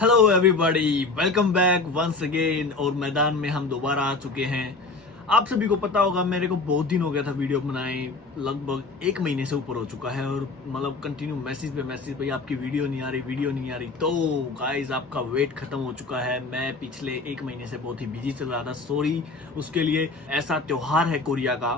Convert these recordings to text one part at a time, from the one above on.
Hello everybody, welcome back once again. और मैदान में हम दोबारा आ चुके हैं। आप सभी को पता होगा मेरे को बहुत दिन हो गया था वीडियो बनाए, लगभग 1 महीने से ऊपर हो चुका है। और मतलब कंटिन्यू मैसेज पे मैसेज, भाई आपकी वीडियो नहीं आ रही, वीडियो नहीं आ रही। तो गाइस आपका वेट खत्म हो चुका है। मैं पिछले 1 महीने से बहुत ही बिजी चल रहा था, सॉरी उसके लिए। ऐसा त्योहार है कोरिया का,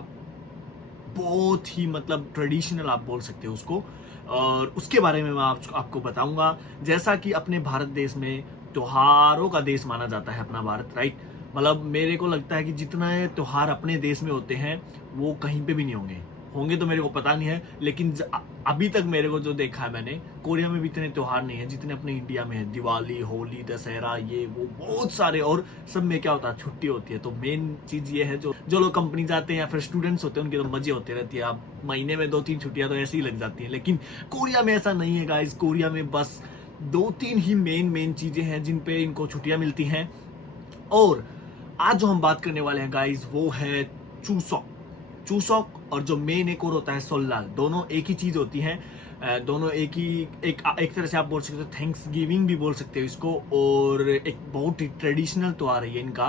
बहुत ही मतलब ट्रेडिशनल आप बोल सकते हो उसको, और उसके बारे में मैं आपको बताऊंगा। जैसा कि अपने भारत देश में त्योहारों का देश माना जाता है अपना भारत, राइट। मतलब मेरे को लगता है कि जितना त्योहार अपने देश में होते हैं वो कहीं पे भी नहीं होंगे। होंगे तो मेरे को पता नहीं है, लेकिन अभी तक मेरे को जो देखा है मैंने, कोरिया में भी इतने त्योहार नहीं है जितने अपने इंडिया में है। दिवाली, होली, दशहरा, ये वो बहुत सारे। और सब में क्या होता है, छुट्टी होती है। तो मेन चीज ये है, जो जो लोग कंपनी जाते हैं या फिर स्टूडेंट्स होते हैं उनके तो मजे होते रहती है। आप महीने में 2-3 छुट्टियां तो ऐसे ही लग जाती हैं। लेकिन कोरिया में ऐसा नहीं है गाइस। कोरिया में बस 2-3 ही मेन चीजें हैं जिन पे इनको छुट्टियां मिलती हैं। और आज जो हम बात करने वाले हैं गाइस, वो है चूसॉक। चूसॉक और जो मेन एक और होता है सोल्लाल, दोनों एक ही चीज होती हैं। दोनों एक तरह से आप बोल सकते हो, थैंक्स गिविंग भी बोल सकते हो इसको। और एक बहुत ही ट्रेडिशनल त्योहार है ये इनका।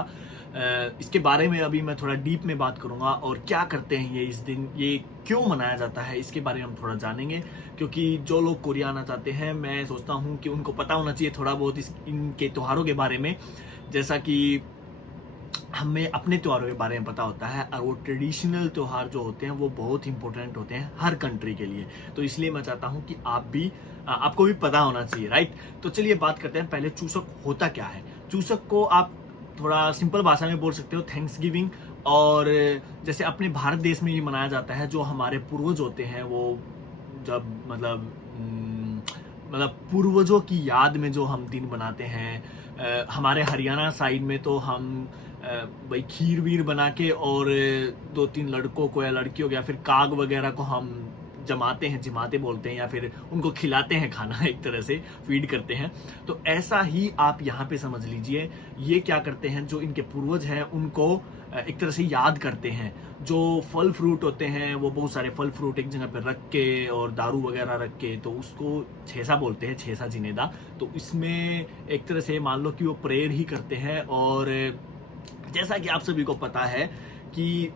इसके बारे में अभी मैं थोड़ा डीप में बात करूंगा, और क्या करते हैं ये इस दिन, ये क्यों मनाया जाता है, इसके बारे में हम थोड़ा जानेंगे। क्योंकि जो लोग कोरिया आना चाहते हैं, मैं सोचता हूँ कि उनको पता होना चाहिए थोड़ा बहुत इनके त्योहारों के बारे में। जैसा कि हमें अपने त्योहारों के बारे में पता होता है, और वो ट्रेडिशनल त्योहार जो होते हैं वो बहुत इंपॉर्टेंट होते हैं हर कंट्री के लिए। तो इसलिए मैं चाहता हूं कि आपको भी पता होना चाहिए, राइट। तो चलिए बात करते हैं पहले चूसक होता क्या है। चूसक को आप थोड़ा सिंपल भाषा में बोल सकते हो थैंक्स गिविंग। और जैसे अपने भारत देश में ये मनाया जाता है, जो हमारे पूर्वज होते हैं वो जब मतलब पूर्वजों की याद में जो हम दिन बनाते हैं। हमारे हरियाणा साइड में तो हम भाई खीर वीर बना के, और 2-3 लड़कों को या लड़कियों को या फिर काग वगैरह को हम जमाते हैं, जिमाते बोलते हैं, या फिर उनको खिलाते हैं खाना, एक तरह से फीड करते हैं। तो ऐसा ही आप यहाँ पे समझ लीजिए। ये क्या करते हैं, जो इनके पूर्वज हैं उनको एक तरह से याद करते हैं। जो फल फ्रूट होते हैं, वो बहुत सारे फल फ्रूट एक जगह पे रख के और दारू वगैरह रख के, तो उसको छेसा बोलते हैं, छेसा जिनेदा। तो इसमें एक तरह से मान लो कि वो प्रेयर ही करते हैं। और जैसा कि आप सभी को पता है कि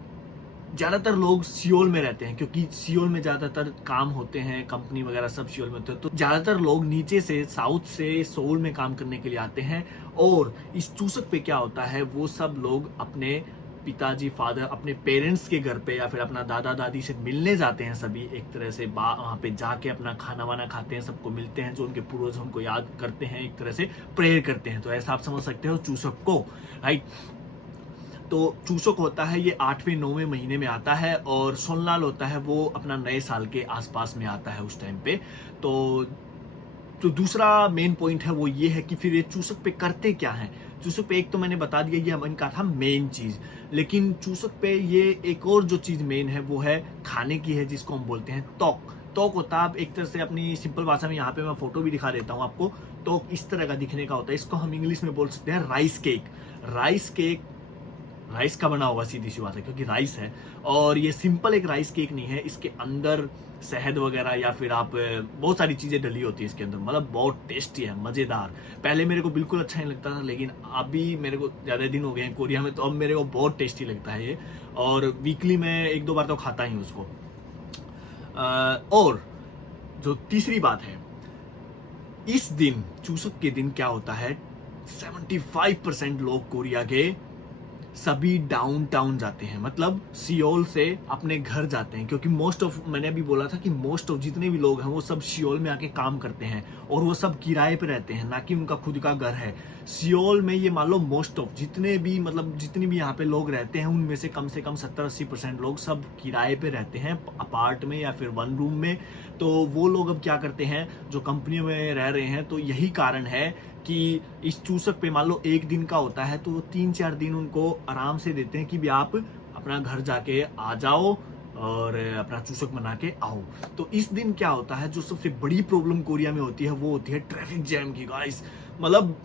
ज्यादातर लोग सियोल में रहते हैं, क्योंकि सियोल में ज्यादातर काम होते हैं, कंपनी वगैरह सब सियोल में होते हैं। तो ज्यादातर लोग नीचे से, साउथ से सोल में काम करने के लिए आते हैं। और इस चूसक पे क्या होता है, वो सब लोग अपने पिताजी, फादर, अपने पेरेंट्स के घर पे या फिर अपना दादा दादी से मिलने जाते हैं। सभी एक तरह से वहां पे जाके अपना खाना वाना खाते हैं, सबको मिलते हैं, जो उनके पूर्वज उनको याद करते हैं, एक तरह से प्रेयर करते हैं। तो ऐसा आप समझ सकते हो चूसक को, राइट। तो चूसक होता है ये 8वें-9वें महीने में आता है। और सोनलाल होता है वो अपना नए साल के आसपास में आता है उस टाइम पे। तो दूसरा मेन पॉइंट है वो ये है कि फिर ये चूसक पे करते क्या है। चूसक पे एक तो मैंने बता दिया, ये इनका था मेन चीज। लेकिन चूसक पे ये एक और जो चीज मेन है वो है खाने की है, जिसको हम बोलते हैं तोक। तोक होता है, आप एक तरह से अपनी सिंपल भाषा में, यहाँ पे मैं फोटो भी दिखा देता हूँ आपको। तो इस तरह का दिखने का होता है। इसको हम इंग्लिश में बोल सकते हैं rice cake. Rice cake rice का बना होगा, सीधी सी बात है, क्योंकि राइस है। और ये सिंपल एक राइस केक नहीं है, इसके अंदर शहद वगैरह या फिर आप बहुत सारी चीजें डली होती है इसके अंदर। मतलब बहुत टेस्टी है, मजेदार। पहले मेरे को बिल्कुल अच्छा नहीं लगता था, लेकिन अभी मेरे को ज्यादा दिन हो गए हैं कोरिया में, तो अब मेरे को बहुत टेस्टी लगता है ये। और वीकली में 1-2 बार तो खाता ही हूँ उसको। और जो तीसरी बात है, इस दिन, चूसक के दिन क्या होता है, 75% लोग कोरिया के सभी डाउनटाउन जाते हैं, मतलब सियोल से अपने घर जाते हैं। क्योंकि मोस्ट ऑफ, मैंने अभी बोला था कि मोस्ट ऑफ जितने भी लोग हैं वो सब सियोल में आके काम करते हैं, और वो सब किराए पे रहते हैं, ना कि उनका खुद का घर है। सियोल में ये मान लो मोस्ट ऑफ जितने भी, मतलब जितने भी यहाँ पे लोग रहते हैं, उनमें से कम 70-80% लोग सब किराए पे रहते हैं, अपार्ट में या फिर 1 रूम में। तो वो लोग अब क्या करते हैं, जो कंपनियों में रह रहे हैं, तो यही कारण है कि इस चूसक पे मान लो 1 दिन का होता है, तो वो 3-4 दिन उनको आराम से देते हैं कि भी आप अपना घर जाके आ जाओ और अपना चूसक मना के आओ। तो इस दिन क्या होता है, जो सबसे बड़ी प्रॉब्लम कोरिया में होती है वो होती है ट्रैफिक जैम की, गाइस। मतलब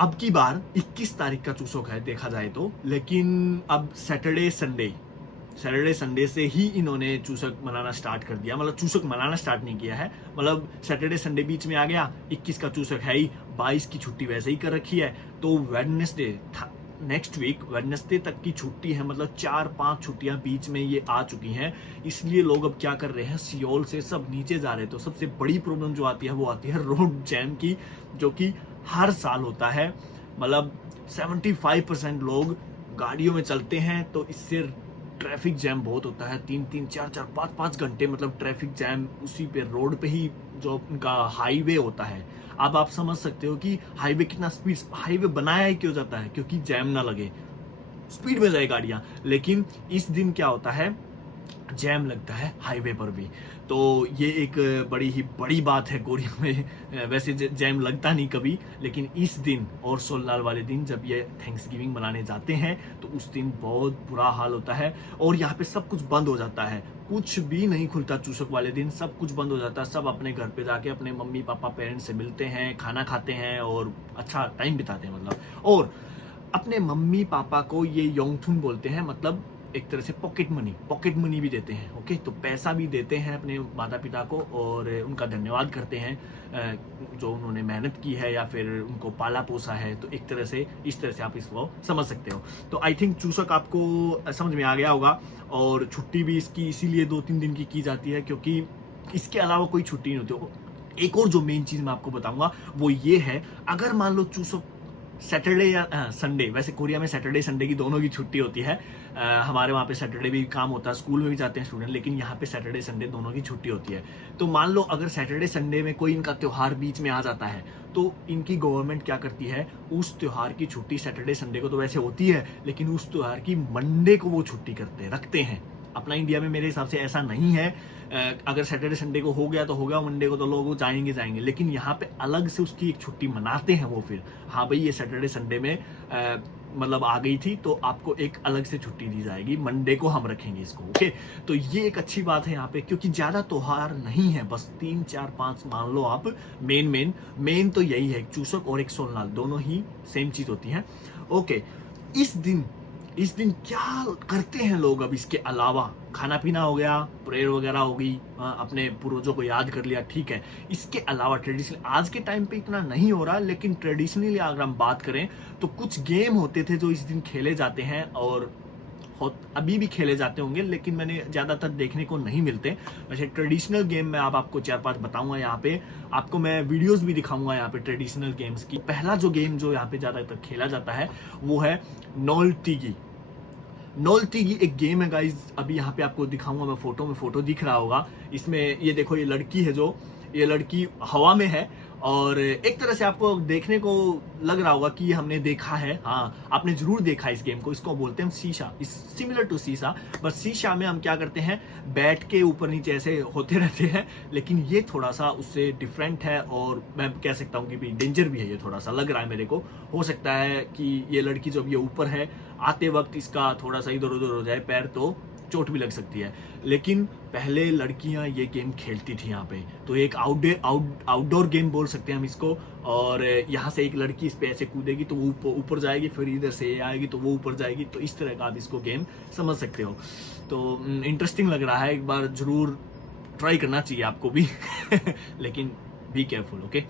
अब की बार 21 तारीख का चूसक है देखा जाए तो, लेकिन अब सैटरडे संडे सैटरडे संडे से ही इन्होंने चूसक मनाना स्टार्ट कर दिया, मतलब चूसक मनाना स्टार्ट नहीं किया है, मतलब सैटरडे संडे बीच में आ गया, 21 का चूसक है ही, 22 की छुट्टी वैसे ही कर रखी है, तो वेडनेसडे नेक्स्ट वीक वेडनेसडे तक की छुट्टी है, मतलब 4-5 छुट्टियां बीच में ये आ चुकी हैं। इसलिए लोग अब क्या कर रहे हैं, सियोल से सब नीचे जा रहे हैं। तो सबसे बड़ी प्रॉब्लम जो आती है वो आती है रोड जैम की, जो कि हर साल होता है। मतलब 75% लोग गाड़ियों में चलते हैं, तो इससे ट्रैफिक जैम बहुत होता है, 3-3, 4-4, 5-5 घंटे मतलब ट्रैफिक जैम उसी पे रोड पे ही, जो उनका हाईवे होता है। अब आप समझ सकते हो कि हाईवे कितना स्पीड, हाईवे बनाया ही क्यों जाता है, क्योंकि जैम ना लगे, स्पीड में जाए गाड़ियां। लेकिन इस दिन क्या होता है, जैम लगता है हाईवे पर भी। तो ये एक बड़ी ही बड़ी बात है कोरिया में। वैसे जैम लगता नहीं कभी, लेकिन इस दिन और सोललाल वाले दिन जब ये थैंक्सगिविंग मनाने जाते हैं तो उस दिन बहुत बुरा हाल होता है, और यहाँ पे सब कुछ बंद हो जाता है, कुछ भी नहीं खुलता। चूसक वाले दिन सब कुछ बंद हो जाता है, सब अपने घर पे जाके अपने मम्मी पापा पेरेंट्स से मिलते हैं, खाना खाते हैं और अच्छा टाइम बिताते हैं मतलब। और अपने मम्मी पापा को ये योंगथुन बोलते हैं, मतलब एक तरह से पॉकेट मनी भी देते हैं। ओके, तो पैसा भी देते हैं अपने माता पिता को और उनका धन्यवाद करते हैं जो उन्होंने मेहनत की है या फिर उनको पाला पोसा है। तो एक तरह से इस तरह से आप इसको समझ सकते हो। तो आई थिंक चूसक आपको समझ में आ गया होगा, और छुट्टी भी इसकी इसीलिए 2-3 दिन की जाती है, क्योंकि इसके अलावा कोई छुट्टी नहीं होती। एक और जो मेन चीज मैं आपको बताऊंगा वो ये है, अगर मान लो चूसक सैटरडे या संडे, वैसे कोरिया में सैटरडे संडे की दोनों की छुट्टी होती है। हमारे वहाँ पे सैटरडे भी काम होता है, स्कूल में भी जाते हैं स्टूडेंट, लेकिन यहाँ पे सैटरडे संडे दोनों की छुट्टी होती है। तो मान लो अगर सैटरडे संडे में कोई इनका त्योहार बीच में आ जाता है, तो इनकी गवर्नमेंट क्या करती है, उस त्योहार की छुट्टी सैटरडे संडे को तो वैसे होती है, लेकिन उस त्योहार की मंडे को वो छुट्टी रखते हैं। अपना इंडिया में मेरे हिसाब से ऐसा नहीं है। अगर सैटरडे संडे को हो गया तो हो गया, मंडे को तो लोग जाएंगे, लेकिन यहाँ पे अलग से उसकी एक छुट्टी मनाते हैं वो। फिर हाँ भाई, ये सैटरडे संडे में मतलब आ गई थी, तो आपको एक अलग से छुट्टी दी जाएगी, मंडे को हम रखेंगे इसको। ओके, तो ये एक अच्छी बात है यहाँ पे, क्योंकि ज्यादा त्योहार नहीं है, बस 3, 4, 5 मान लो आप। मेन तो यही है, चूसक और एक सोलनाल दोनों ही सेम चीज होती है। ओके, इस दिन क्या करते हैं लोग? अब इसके अलावा खाना पीना हो गया, प्रेयर वगैरह हो गई, अपने पूर्वजों को याद कर लिया, ठीक है। इसके अलावा ट्रेडिशनल आज के टाइम पे इतना नहीं हो रहा, लेकिन ट्रेडिशनली अगर हम बात करें तो कुछ गेम होते थे जो इस दिन खेले जाते हैं, और अभी भी खेले जाते होंगे, लेकिन मैंने ज्यादातर देखने को नहीं मिलते। वैसे ट्रेडिशनल गेम में आपको 4-5 बताऊंगा, यहाँ पे आपको मैं वीडियोस भी दिखाऊंगा यहाँ पे ट्रेडिशनल गेम्स की। पहला जो गेम जो यहाँ पे ज्यादातर खेला जाता है वो है नोलतीगी एक गेम है गाइज। अभी यहाँ पे आपको दिखाऊंगा मैं, फोटो दिख रहा होगा। इसमें ये देखो, ये लड़की है, जो ये लड़की हवा में है, और एक तरह से आपको देखने को लग रहा होगा कि हमने देखा है। हाँ, आपने जरूर देखा है इस गेम को। इसको बोलते हैं हम शीशा, सिमिलर टू शीशा, बस शीशा में हम क्या करते हैं, बैठ के ऊपर नीचे ऐसे होते रहते हैं, लेकिन ये थोड़ा सा उससे डिफरेंट है, और मैं कह सकता हूँ कि भी डेंजर भी है। ये थोड़ा सा लग रहा है मेरे को, हो सकता है कि ये लड़की जब ये ऊपर है, आते वक्त इसका थोड़ा सा इधर उधर हो जाए पैर, तो चोट भी लग सकती है। लेकिन पहले लड़कियां ये गेम खेलती थी यहाँ पे, तो एक आउटडोर गेम बोल सकते हैं हम इसको। और यहाँ से एक लड़की इस पे ऐसे कूदेगी तो वो ऊपर जाएगी, फिर इधर से ये आएगी तो वो ऊपर जाएगी, तो इस तरह का आप इसको गेम समझ सकते हो। तो इंटरेस्टिंग लग रहा है, एक बार जरूर ट्राई करना चाहिए आपको भी लेकिन बी केयरफुल। ओके,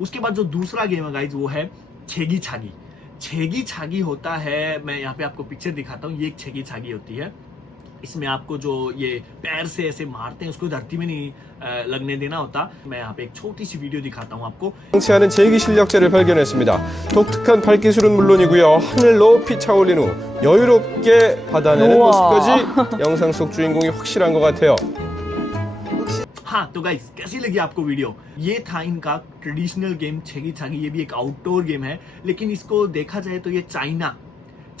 उसके बाद जो दूसरा गेम है गाइज वो है छेगी छागी होता है। मैं यहाँ पे आपको पिक्चर दिखाता हूँ, ये एक छेगी छागी होती है। इसमें आपको जो ये पैर से ऐसे मारते हैं, उसको धरती में नहीं लगने देना होता। मैं यहाँ पे एक छोटी सी वीडियो दिखाता हूँ आपको। 하는 제기 실력자를 발견했습니다. 독특한 발기술은 물론이고요, 하늘 높이 차올린 후 여유롭게 받아내는 모습까지 영상 속 주인공이 확실한 것 같아요. हाँ, तो गाइस कैसी लगी आपको वीडियो? ये था इनका ट्रेडिशनल गेम छेगी छागी। ये भी एक आउटडोर गेम है, लेकिन इसको देखा जाए तो ये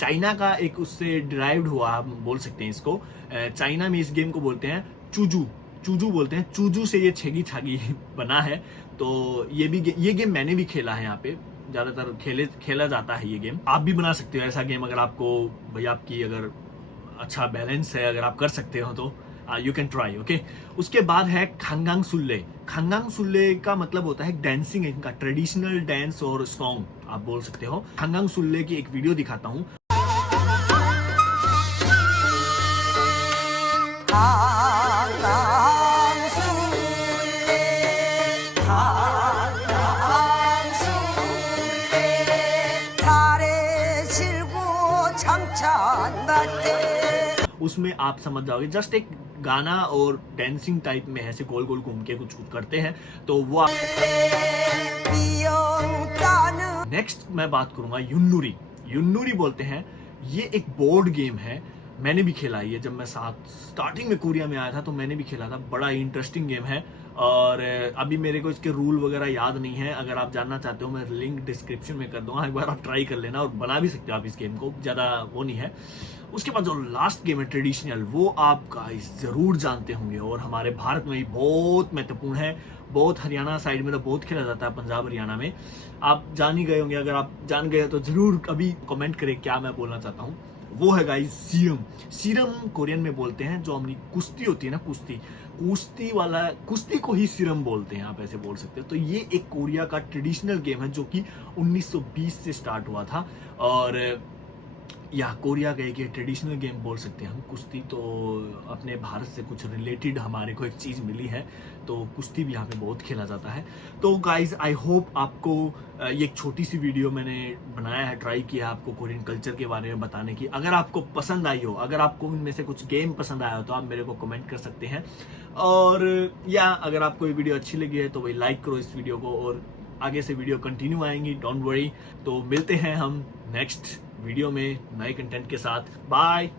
चाइना का एक उससे डिराइव्ड हुआ, आप बोल सकते हैं इसको। चाइना में इस गेम को बोलते हैं चूजू बोलते हैं। चूजू से ये छेगी छागी बना है। तो ये गेम मैंने भी खेला है, यहाँ पे ज्यादातर खेला जाता है ये गेम। आप भी बना सकते हो ऐसा गेम, अगर आपको भाई आपकी अगर अच्छा बैलेंस है, अगर आप कर सकते हो तो यू कैन ट्राई। ओके, उसके बाद है खांगांग सुल्ले का मतलब होता है डांसिंग, इनका ट्रेडिशनल डांस और सॉन्ग आप बोल सकते हो। खांगांग सुल्ले की एक वीडियो दिखाता हूँ। उसमें आप समझ जाओगे, जस्ट एक गाना और डांसिंग टाइप में ऐसे गोल गोल घूम के कुछ करते हैं तो वो। नेक्स्ट मैं बात करूंगा युन्नुरी। युन्नुरी बोलते हैं, ये एक बोर्ड गेम है, मैंने भी खेला है। ये जब मैं स्टार्टिंग में कोरिया में आया था तो मैंने भी खेला था। बड़ा इंटरेस्टिंग गेम है और अभी मेरे को इसके रूल वगैरह याद नहीं है। अगर आप जानना चाहते हो मैं लिंक डिस्क्रिप्शन में कर दूंगा, एक बार आप ट्राई कर लेना और बना भी सकते हो आप इस गेम को, ज़्यादा वो नहीं है। उसके बाद जो लास्ट गेम है ट्रेडिशनल, वो आप गाइस ज़रूर जानते होंगे और हमारे भारत में भी बहुत महत्वपूर्ण है। बहुत हरियाणा साइड में तो बहुत खेला जाता है, पंजाब हरियाणा में आप जान ही गए होंगे। अगर आप जान गए तो ज़रूर अभी कमेंट करें क्या मैं बोलना चाहता हूँ। वो है गाइस सीरम। सीरम कोरियन में बोलते हैं, जो अपनी कुश्ती होती है ना, कुश्ती वाला, कुश्ती को ही सीरम बोलते हैं, आप ऐसे बोल सकते हो। तो ये एक कोरिया का ट्रेडिशनल गेम है जो कि 1920 से स्टार्ट हुआ था और या कोरिया का एक ट्रेडिशनल गेम बोल सकते हैं हम। कुश्ती तो अपने भारत से कुछ रिलेटेड हमारे को एक चीज़ मिली है, तो कुश्ती भी यहाँ पे बहुत खेला जाता है। तो गाइज आई होप आपको ये एक छोटी सी वीडियो मैंने बनाया है, ट्राई किया आपको कोरियन कल्चर के बारे में बताने की। अगर आपको पसंद आई हो, अगर आपको इनमें से कुछ गेम पसंद आया हो तो आप मेरे को कमेंट कर सकते हैं। और या अगर आपको ये वीडियो अच्छी लगी है तो भाई लाइक करो इस वीडियो को, और आगे से वीडियो कंटिन्यू आएंगी, डोंट वरी। तो मिलते हैं हम नेक्स्ट वीडियो में नए कंटेंट के साथ। बाय।